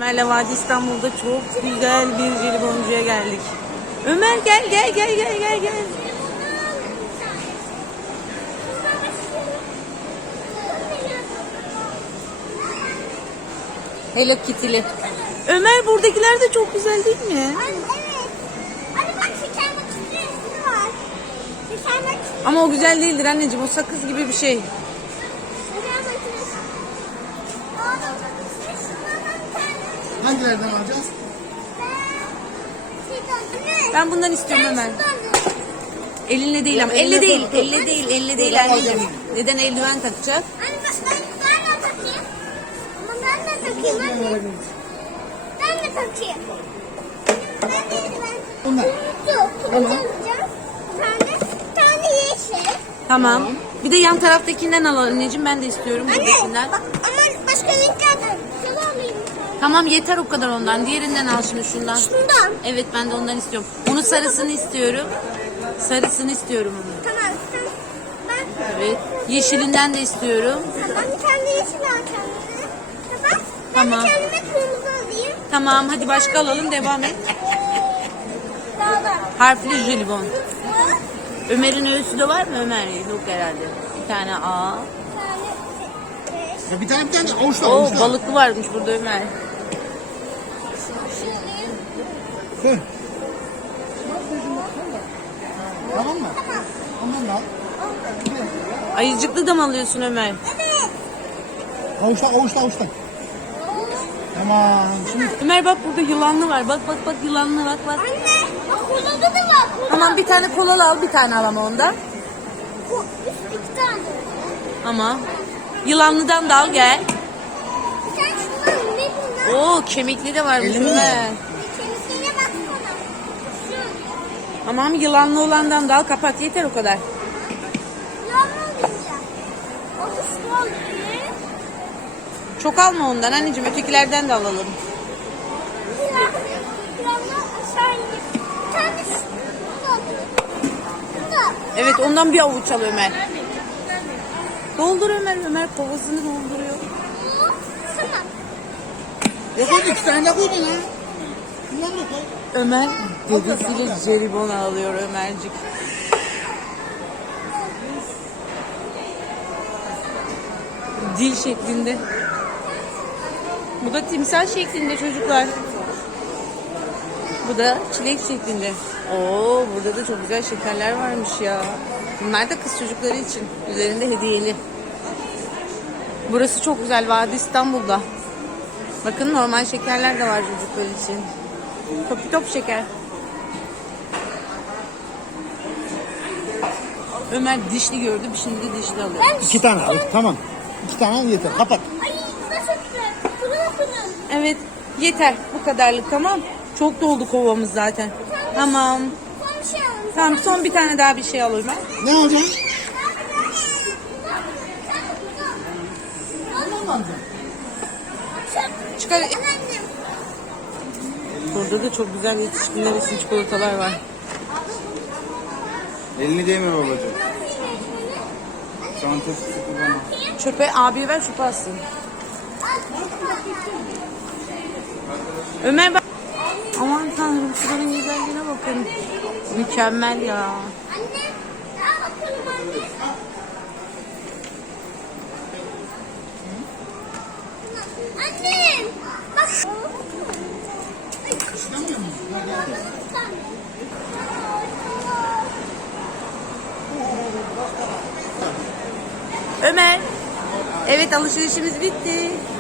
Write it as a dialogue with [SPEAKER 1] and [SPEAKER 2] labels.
[SPEAKER 1] Ömer'le Vadi İstanbul'da çok güzel bir jeliboncuya geldik. Ömer gel. Hello Kitty'li. Ömer buradakiler de çok güzel değil mi?
[SPEAKER 2] Evet. Anne bak şeker makinesi var. Şeker makinesi.
[SPEAKER 1] Ama o güzel değildir anneciğim. O sakız gibi bir şey.
[SPEAKER 2] Şeker makinesi. Aa, şunlardan bir tane.
[SPEAKER 3] Hangilerden alacağız?
[SPEAKER 1] Ben bundan istiyorum Ömer. Elinle değil ama. Elle değil anneciğim. Neden eldiven takacak?
[SPEAKER 2] Anne ben de takayım. Ama ben de takayım anne. Ben de takayım.
[SPEAKER 3] Bunlar.
[SPEAKER 2] Turuncu alacağım. Bir tane yeşil.
[SPEAKER 1] Tamam. Bir de yan taraftakinden al anneciğim. Ben de istiyorum buradakinden.
[SPEAKER 2] Bak, ama başka renklerden. Şunu alayım.
[SPEAKER 1] Tamam yeter o kadar ondan. Diğerinden al şimdi şundan.
[SPEAKER 2] Şundan.
[SPEAKER 1] Evet ben de ondan istiyorum. Onu sarısını istiyorum. Sarısını istiyorum onu.
[SPEAKER 2] Tamam. Ben
[SPEAKER 1] Evet. Yeşilinden de istiyorum.
[SPEAKER 2] Tamam, bir tane yeşil al kendine. Tamam. Ben
[SPEAKER 1] Tamam.
[SPEAKER 2] de kendime kırmızı alayım.
[SPEAKER 1] Tamam hadi başka alalım devam et.
[SPEAKER 2] Dağlar.
[SPEAKER 1] Harfli jelibon. Ömer'in öğüsü de var mı Ömer? Yok herhalde. Bir tane A.
[SPEAKER 3] Ya bir tane avuçla
[SPEAKER 1] Oo
[SPEAKER 3] avuçla.
[SPEAKER 1] balıklı varmış burada Ömer.
[SPEAKER 3] Hı. Tamam mı? Ondan da al.
[SPEAKER 1] Ayıcıklı da mı alıyorsun Ömer?
[SPEAKER 2] Evet.
[SPEAKER 3] Avuçla. Tamam. Şimdi
[SPEAKER 1] Ömer bak burada yılanlı var. Bak yılanlı bak.
[SPEAKER 2] Anne, bak kolalı da var. Kola.
[SPEAKER 1] Tamam bir tane kolalı al bir tane al ama ondan.
[SPEAKER 2] Bu üst iki tane.
[SPEAKER 1] Ama yılanlıdan da al gel.
[SPEAKER 2] Sen şunu al. Ne bunlar?
[SPEAKER 1] Oo kemikli de varmış
[SPEAKER 3] Elini mi?
[SPEAKER 1] Ömer.
[SPEAKER 2] Kemiklerine baksana. Şu.
[SPEAKER 1] Tamam yılanlı olandan da al kapat yeter o kadar.
[SPEAKER 2] Yanılmayacak. O da şu alayım.
[SPEAKER 1] Çok alma ondan anneciğim ötekilerden de alalım.
[SPEAKER 2] Yanına aşağı ineyim. Bir tane şu. Bu da.
[SPEAKER 1] Evet ondan bir avuç al Ömer. Doldur Ömer kovasını dolduruyor.
[SPEAKER 2] Bu. Tamam.
[SPEAKER 3] ya koy 2 tane de koy bana. Bundan da koy.
[SPEAKER 1] Ömer dedesiyle jelibon alıyor Ömercik. Dil şeklinde. Bu da timsah şeklinde çocuklar. Bu da çilek şeklinde. Oo burada da çok güzel şekerler varmış ya. Bunlar da kız çocukları için. Üzerinde hediyeli. Burası çok güzel Vadi İstanbul'da. Bakın normal şekerler de var çocuklar için. Top şeker. Ömer dişli gördü, şimdi de dişli alıyor.
[SPEAKER 3] 2 tane al. Tamam. 2 tane al yeter. Kapat.
[SPEAKER 2] Ay bu da çok güzel. Bunu.
[SPEAKER 1] Evet, yeter. Bu kadarlık tamam. Çok doldu kovamız zaten. Tamam.
[SPEAKER 2] Son bir şey alalım.
[SPEAKER 1] Tamam son bir tane daha bir şey al Ömer.
[SPEAKER 3] Ne alacaksın? Ne alacaksın?
[SPEAKER 1] Çıkar. Burada da çok güzel yetişkinler için çikolatalar var.
[SPEAKER 4] Elini değme babacığım. Çantası sıkı bana.
[SPEAKER 1] Çöpe abiye ver çöpe atsın. Ömer bak. Aman tanrım şuranın güzelliğine bakın. Mükemmel ya.
[SPEAKER 2] Anne, daha bakalım anne. Annem, bak.
[SPEAKER 3] İstemiyor musun?
[SPEAKER 1] Ömer. Evet alışverişimiz bitti.